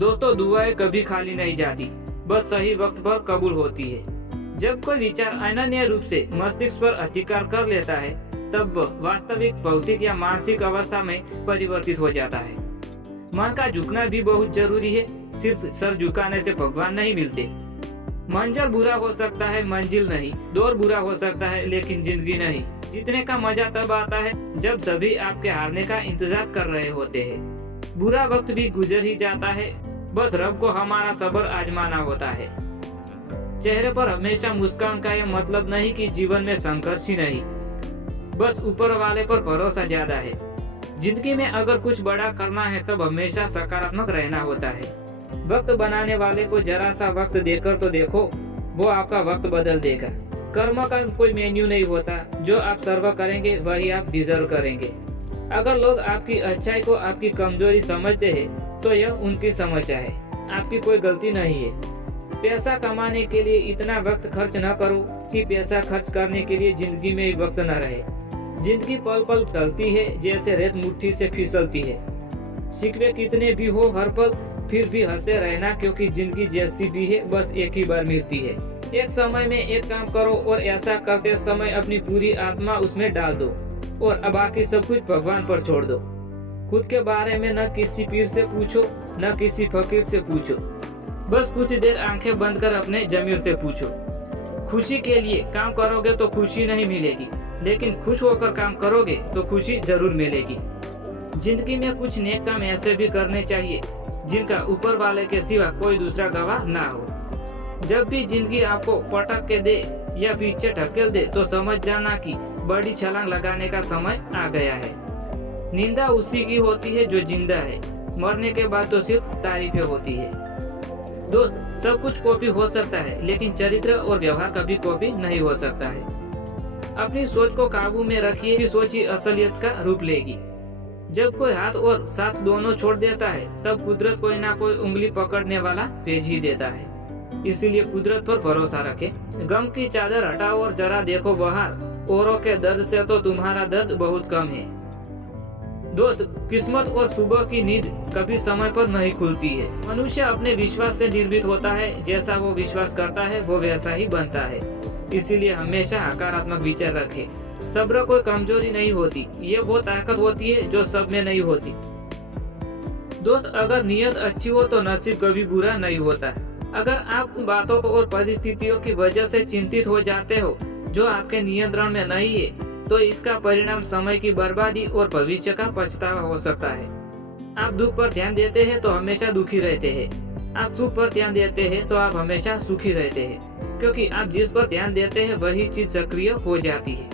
दोस्तों, दुआएं कभी खाली नहीं जाती, बस सही वक्त पर कबूल होती है। जब कोई विचार अनन्य रूप से मस्तिष्क पर अधिकार कर लेता है, तब वह वास्तविक भौतिक या मानसिक अवस्था में परिवर्तित हो जाता है। मन का झुकना भी बहुत जरूरी है। सिर्फ सर झुकाने से भगवान नहीं मिलते। मंजर बुरा हो सकता है, मंजिल नहीं। दौर बुरा हो सकता है, लेकिन जिंदगी नहीं। जीतने का मजा तब आता है जब सभी आपके हारने का इंतजार कर रहे होते हैं। बुरा वक्त भी गुजर ही जाता है, बस रब को हमारा सब्र आजमाना होता है। चेहरे पर हमेशा मुस्कान का यह मतलब नहीं कि जीवन में संघर्ष ही नहीं, बस ऊपर वाले पर भरोसा ज्यादा है। जिंदगी में अगर कुछ बड़ा करना है तब हमेशा सकारात्मक रहना होता है। वक्त बनाने वाले को जरा सा वक्त देकर तो देखो, वो आपका वक्त बदल देगा। कर्म का कोई मेन्यू नहीं होता, जो आप सर्व करेंगे वही आप डिजर्व करेंगे। अगर लोग आपकी अच्छाई को आपकी कमजोरी समझते हैं तो यह उनकी समस्या है, आपकी कोई गलती नहीं है। पैसा कमाने के लिए इतना वक्त खर्च न करो कि पैसा खर्च करने के लिए जिंदगी में वक्त न रहे। जिंदगी पल पल टलती है, जैसे रेत मुट्ठी से फिसलती है। शिकवे कितने भी हो हर पल, फिर भी हंसते रहना, क्योंकि जिंदगी जैसी भी है बस एक ही बार मिलती है। एक समय में एक काम करो और ऐसा करते समय अपनी पूरी आत्मा उसमें डाल दो और अब बाकी सब कुछ भगवान पर छोड़ दो। खुद के बारे में न किसी पीर से पूछो, न किसी फकीर से पूछो। बस कुछ देर आंखें बंद कर अपने जमीर से पूछो। खुशी के लिए काम करोगे तो खुशी नहीं मिलेगी, लेकिन खुश होकर काम करोगे तो खुशी जरूर मिलेगी। जिंदगी में कुछ नेक काम ऐसे भी करने चाहिए जिनका ऊपर वाले के सिवा कोई दूसरा गवाह ना हो। जब भी जिंदगी आपको पटक के दे या पीछे ढकेल दे तो समझ जाना कि बड़ी छलांग लगाने का समय आ गया है। निंदा उसी की होती है जो जिंदा है, मरने के बाद तो सिर्फ तारीफें होती है। दोस्त, सब कुछ कॉपी हो सकता है, लेकिन चरित्र और व्यवहार कभी कॉपी नहीं हो सकता है। अपनी सोच को काबू में रखिए कि सोच ही असलियत का रूप लेगी। जब कोई हाथ और साथ दोनों छोड़ देता है, तब कुदरत कोई ना कोई उंगली पकड़ने वाला भेज ही देता है। इसीलिए कुदरत पर भरोसा रखें। गम की चादर हटाओ और जरा देखो बाहर, औरों के दर्द से तो तुम्हारा दर्द बहुत कम है। दोस्त, किस्मत और सुबह की नींद कभी समय पर नहीं खुलती है। मनुष्य अपने विश्वास से निर्मित होता है, जैसा वो विश्वास करता है वो वैसा ही बनता है। इसीलिए हमेशा सकारात्मक विचार रखें। सब्र कोई कमजोरी नहीं होती, ये वो ताकत होती है जो सब में नहीं होती। दोस्त, अगर नीयत अच्छी हो तो नसीब कभी बुरा नहीं होता। अगर आप उन बातों और परिस्थितियों की वजह से चिंतित हो जाते हो जो आपके नियंत्रण में नहीं है, तो इसका परिणाम समय की बर्बादी और भविष्य का पछतावा हो सकता है। आप दुख पर ध्यान देते हैं तो हमेशा दुखी रहते हैं। आप सुख पर ध्यान देते हैं तो आप हमेशा सुखी रहते हैं, क्योंकि आप जिस पर ध्यान देते हैं वही चीज सक्रिय हो जाती है।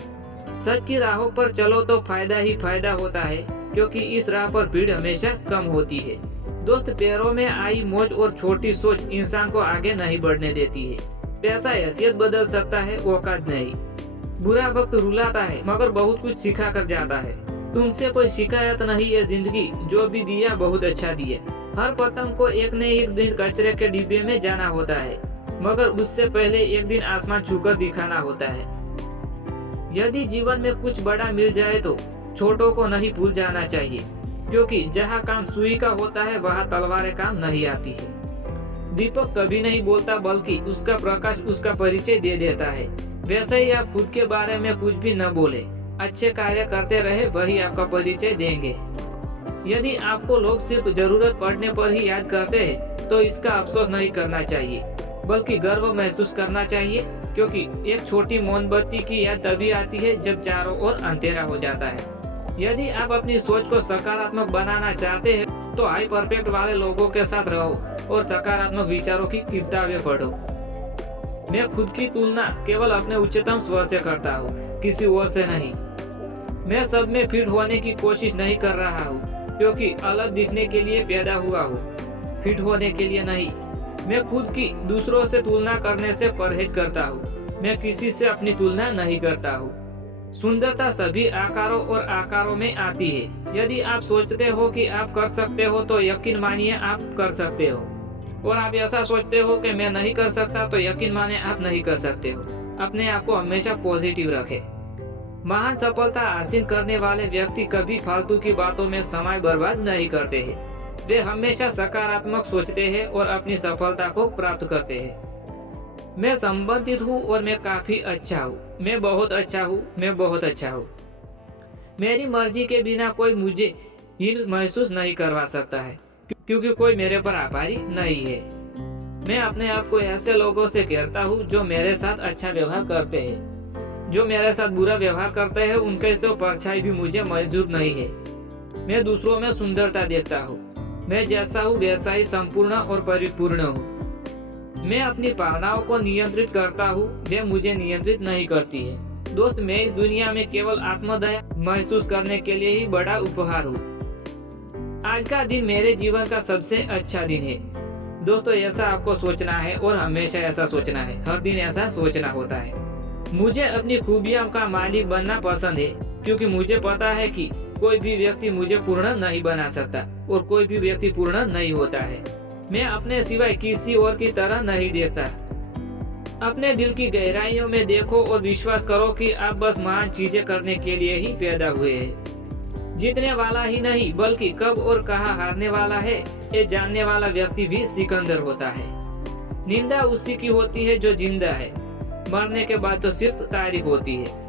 सच की राहों पर चलो तो फायदा ही फायदा होता है, क्योंकि इस राह पर भीड़ हमेशा कम होती है। दोस्त, पैरों में आई मौज और छोटी सोच इंसान को आगे नहीं बढ़ने देती है। पैसा हैसियत बदल सकता है, औकात नहीं। बुरा वक्त रुलाता है मगर बहुत कुछ सिखा कर जाता है। तुमसे कोई शिकायत नहीं है जिंदगी, जो भी दिया बहुत अच्छा दिया। हर पतंग को एक न एक दिन कचरे के डिब्बे में जाना होता है, मगर उससे पहले एक दिन आसमान छूकर दिखाना होता है। यदि जीवन में कुछ बड़ा मिल जाए तो छोटों को नहीं भूल जाना चाहिए, क्योंकि जहाँ काम सुई का होता है वहाँ तलवारें काम नहीं आती है। दीपक कभी नहीं बोलता, बल्कि उसका प्रकाश उसका परिचय दे देता है। वैसे ही आप खुद के बारे में कुछ भी न बोले, अच्छे कार्य करते रहे, वही आपका परिचय देंगे। यदि आपको लोग सिर्फ जरूरत पड़ने पर ही याद करते हैं तो इसका अफसोस नहीं करना चाहिए, बल्कि गर्व महसूस करना चाहिए, क्योंकि एक छोटी मोमबत्ती की याद तभी आती है जब चारों ओर अंधेरा हो जाता है। यदि आप अपनी सोच को सकारात्मक बनाना चाहते हैं तो हाई परफेक्ट वाले लोगों के साथ रहो और सकारात्मक विचारों की किताबें पढ़ो। मैं खुद की तुलना केवल अपने उच्चतम स्वर से करता हूँ, किसी और से नहीं। मैं सब में फिट होने की कोशिश नहीं कर रहा हूँ, क्योंकि अलग दिखने के लिए पैदा हुआ हूँ, फिट होने के लिए नहीं। मैं खुद की दूसरों से तुलना करने से परहेज करता हूँ। मैं किसी से अपनी तुलना नहीं करता हूँ। सुंदरता सभी आकारों और आकारों में आती है। यदि आप सोचते हो कि आप कर सकते हो तो यकीन मानिए आप कर सकते हो, और आप ऐसा सोचते हो कि मैं नहीं कर सकता तो यकीन मानिए आप नहीं कर सकते हो। अपने आप को हमेशा पॉजिटिव रखें। महान सफलता हासिल करने वाले व्यक्ति कभी फालतू की बातों में समय बर्बाद नहीं करते हैं। वे हमेशा सकारात्मक सोचते हैं और अपनी सफलता को प्राप्त करते हैं। मैं संबंधित हूँ और मैं काफी अच्छा हूँ, मैं बहुत अच्छा हूँ, मैं बहुत अच्छा हूँ। मेरी मर्जी के बिना कोई मुझे हीन महसूस नहीं करवा सकता है, क्योंकि कोई मेरे पर आभारी नहीं है। मैं अपने आप को ऐसे लोगों से घेरता हूँ जो मेरे साथ अच्छा व्यवहार करते हैं। जो मेरे साथ बुरा व्यवहार करते हैं उनके तो परछाई भी मुझे मंजूर नहीं है। मैं दूसरों में सुंदरता देखता हूँ। मैं जैसा हूँ वैसा ही संपूर्ण और परिपूर्ण हूँ। मैं अपनी भावनाओं को नियंत्रित करता हूँ, वे मुझे नियंत्रित नहीं करती है। दोस्त, मैं इस दुनिया में केवल आत्मदया महसूस करने के लिए ही बड़ा उपहार हूँ। आज का दिन मेरे जीवन का सबसे अच्छा दिन है। दोस्तों, ऐसा आपको सोचना है और हमेशा ऐसा सोचना है। हर दिन ऐसा सोचना होता है। मुझे अपनी खूबियों का मालिक बनना पसंद है, क्योंकि मुझे पता है कि कोई भी व्यक्ति मुझे पूर्ण नहीं बना सकता और कोई भी व्यक्ति पूर्ण नहीं होता है। मैं अपने सिवाय किसी और की तरह नहीं देखता। अपने दिल की गहराइयों में देखो और विश्वास करो कि आप बस महान चीजें करने के लिए ही पैदा हुए हैं। जीतने वाला ही नहीं बल्कि कब और कहाँ हारने वाला है ये जानने वाला व्यक्ति भी सिकंदर होता है। निंदा उसी की होती है जो जिंदा है, मरने के बाद तो सिर्फ तारीफ होती है।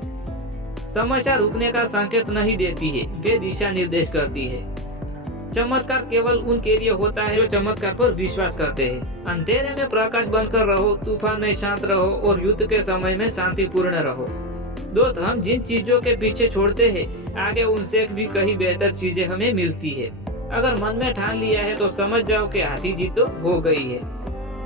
समस्या रुकने का संकेत नहीं देती है, वे दिशा निर्देश करती है। चमत्कार केवल उनके लिए होता है जो चमत्कार पर विश्वास करते हैं। अंधेरे में प्रकाश बनकर रहो, तूफान में शांत रहो और युद्ध के समय में शांतिपूर्ण रहो। दोस्त, हम जिन चीजों के पीछे छोड़ते हैं आगे उनसे भी कहीं बेहतर चीजें हमें मिलती है। अगर मन में ठान लिया है तो समझ जाओ कि हाथी जीत तो हो गई है।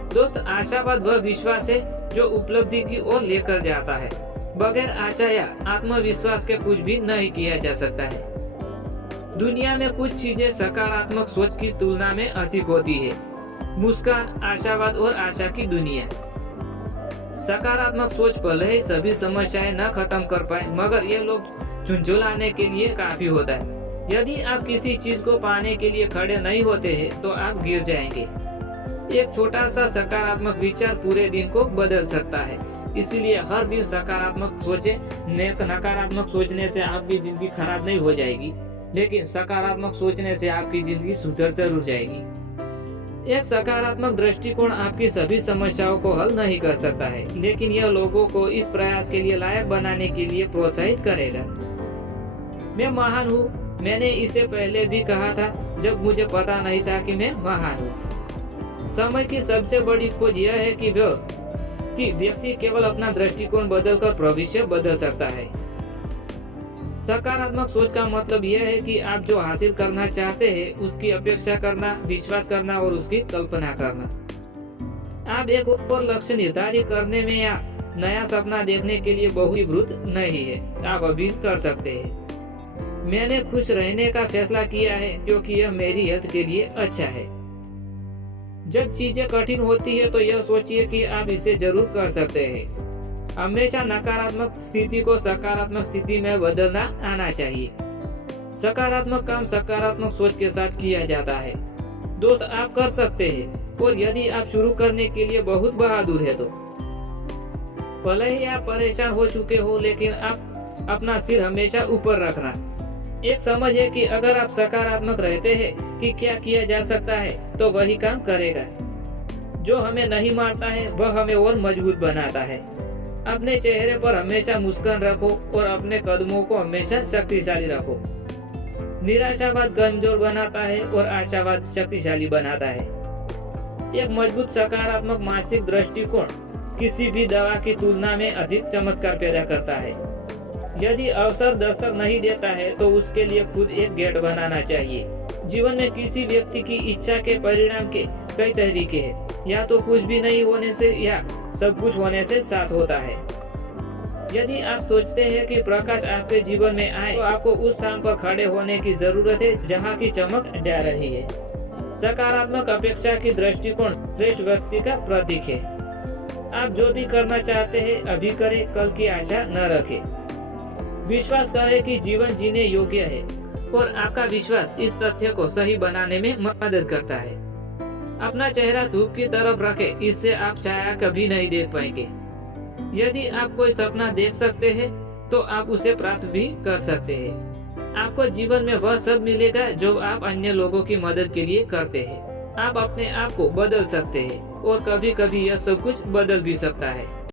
दोस्त, आशावाद वह विश्वास है जो उपलब्धि की ओर लेकर जाता है। बगैर आशा या आत्मविश्वास के कुछ भी नहीं किया जा सकता है। दुनिया में कुछ चीजें सकारात्मक सोच की तुलना में अधिक होती है। मुस्कान, आशावाद और आशा की दुनिया। सकारात्मक सोच भले ही सभी समस्याएं न खत्म कर पाए, मगर ये लोग झुंझुलाने के लिए काफी होता है। यदि आप किसी चीज को पाने के लिए खड़े नहीं होते हैं तो आप गिर जाएंगे। एक छोटा सा सकारात्मक विचार पूरे दिन को बदल सकता है। इसीलिए हर दिन सकारात्मक सोचे। नकारात्मक सोचने से आपकी जिंदगी खराब नहीं हो जाएगी, लेकिन सकारात्मक सोचने से आपकी जिंदगी सुधर जरूर जाएगी। एक सकारात्मक दृष्टिकोण आपकी सभी समस्याओं को हल नहीं कर सकता है, लेकिन यह लोगों को इस प्रयास के लिए लायक बनाने के लिए प्रोत्साहित करेगा। मैं महान हूँ, मैंने इसे पहले भी कहा था जब मुझे पता नहीं था कि मैं महान हूँ। समय की सबसे बड़ी खोज यह है कि व्यक्ति केवल अपना दृष्टिकोण बदलकर भविष्य बदल सकता है। सकारात्मक सोच का मतलब यह है कि आप जो हासिल करना चाहते हैं उसकी अपेक्षा करना, विश्वास करना और उसकी कल्पना करना। आप एक और लक्ष्य निर्धारित करने में या नया सपना देखने के लिए बहुत ही वृद्ध नहीं है, आप अभी कर सकते हैं। मैंने खुश रहने का फैसला किया है क्योंकि यह मेरी हेल्थ के लिए अच्छा है। जब चीजें कठिन होती है तो यह सोचिए कि आप इसे जरूर कर सकते हैं। हमेशा नकारात्मक स्थिति को सकारात्मक स्थिति में बदलना आना चाहिए। सकारात्मक काम सकारात्मक सोच के साथ किया जाता है। दोस्त, आप कर सकते हैं, और यदि आप शुरू करने के लिए बहुत बहादुर है तो भले ही आप परेशान हो चुके हो, लेकिन आप अपना सिर हमेशा ऊपर रखना। एक समझ है कि अगर आप सकारात्मक रहते हैं कि क्या किया जा सकता है तो वही काम करेगा। जो हमें नहीं मारता है वह हमें और मजबूत बनाता है। अपने चेहरे पर हमेशा मुस्कान रखो और अपने कदमों को हमेशा शक्तिशाली रखो। निराशावाद कमजोर बनाता है और आशावाद शक्तिशाली बनाता है। एक मजबूत सकारात्मक मानसिक दृष्टिकोण किसी भी दवा की तुलना में अधिक चमत्कार पैदा करता है। यदि अवसर दस्तक नहीं देता है तो उसके लिए खुद एक गेट बनाना चाहिए। जीवन में किसी व्यक्ति की इच्छा के परिणाम के कई तरीके हैं, या तो कुछ भी नहीं होने से या सब कुछ होने से साथ होता है। यदि आप सोचते हैं कि प्रकाश आपके जीवन में आए तो आपको उस स्थान पर खड़े होने की जरूरत है जहाँ की चमक जा रही है। सकारात्मक अपेक्षा की दृष्टिकोण श्रेष्ठ व्यक्ति का प्रतीक है। आप जो भी करना चाहते हैं अभी करें, कल की आशा न रखें। विश्वास करें कि जीवन जीने योग्य है, और आपका विश्वास इस तथ्य को सही बनाने में मदद करता है। अपना चेहरा धूप की तरफ रखें, इससे आप छाया कभी नहीं देख पाएंगे। यदि आप कोई सपना देख सकते हैं तो आप उसे प्राप्त भी कर सकते हैं। आपको जीवन में वह सब मिलेगा जो आप अन्य लोगों की मदद के लिए करते हैं। आप अपने आप को बदल सकते हैं और कभी कभी यह सब कुछ बदल भी सकता है।